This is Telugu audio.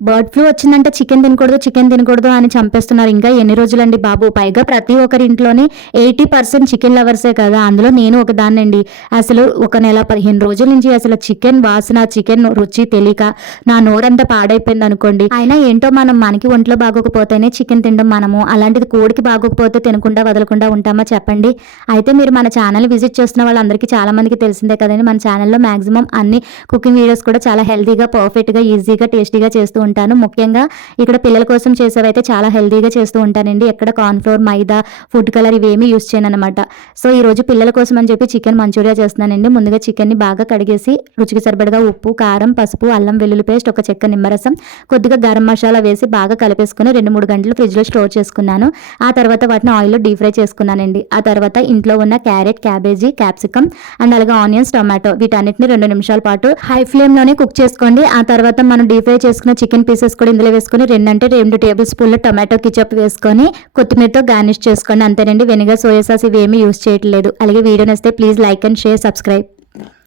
బర్డ్ ఫ్లూ వచ్చిందంటే చికెన్ తినకూడదు చికెన్ తినకూడదు అని చంపేస్తున్నారు. ఇంకా ఎన్ని రోజులండి బాబు? పైగా ప్రతి ఒక్కరి ఇంట్లోనే ఎయిటీ పర్సెంట్ చికెన్ లవర్సే కదా. అందులో నేను ఒక దాన్నండి. అసలు ఒక నెల పదిహేను రోజుల నుంచి అసలు చికెన్ వాసన చికెన్ రుచి తెలియక నా నోరంతా పాడైపోయింది అనుకోండి. అయినా ఏంటో మనం మనకి ఒంట్లో బాగోకపోతేనే చికెన్ తినడం మనము. అలాంటిది కోడికి బాగోకపోతే తినకుండా వదలకుండా ఉంటామా చెప్పండి? అయితే మీరు మన ఛానల్ విజిట్ చేస్తున్న వాళ్ళందరికీ చాలా మందికి తెలిసిందే కదండి. మన ఛానల్లో మాక్సిమం అన్ని కుకింగ్ వీడియోస్ కూడా చాలా హెల్తీగా పర్ఫెక్ట్గా ఈజీగా టేస్టీగా చేస్తూ ఉంటాను. ముఖ్యంగా ఇక్కడ పిల్లల కోసం చేసేవైతే చాలా హెల్దీగా చేస్తూ ఉంటానండి. ఎక్కడ కార్న్ఫ్లోర్ మైదా ఫుడ్ కలర్ ఇవేమీ యూస్ చేయను అనమాట సో ఈ రోజు పిల్లల కోసం అని చెప్పి చికెన్ మంచూరియా చేస్తున్నానండి. ముందుగా చికెన్ని బాగా కడిగేసి రుచికి సరిపడగా ఉప్పు కారం పసుపు అల్లం వెల్లుల్లి పేస్ట్ ఒక చెక్క నిమ్మరసం కొద్దిగా గరం మసాలా వేసి బాగా కలిపేసుకుని రెండు మూడు గంటలు ఫ్రిడ్జ్లో స్టోర్ చేసుకున్నాను. ఆ తర్వాత వాటిని ఆయిల్లో డీప్ ఫ్రై చేసుకున్నానండి. ఆ తర్వాత ఇంట్లో ఉన్న క్యారెట్ క్యాబేజీ క్యాప్సికమ్ అండ్ అలాగే ఆనియన్స్ టొమాటో వీటన్నిటిని రెండు నిమిషాల పాటు హై ఫ్లేమ్లోనే కుక్ చేసుకోండి. ఆ తర్వాత మనం డీప్ ఫ్రై చేసుకున్న చికెన్ చికెన్ పీసెస్ కూడా ఇందులో వేసుకొని రెండు అంటే రెండు టేబుల్ స్పూన్ల టొమాటో కిచప్ వేసుకొని కొత్తిమీరతో గార్నిష్ చేసుకోండి. అంతేనండి వెనిగర్ సోయా సాస్ ఇవేమీ యూస్ చేయట్లేదు. అలాగే వీడియో నచ్చితే please like and share subscribe.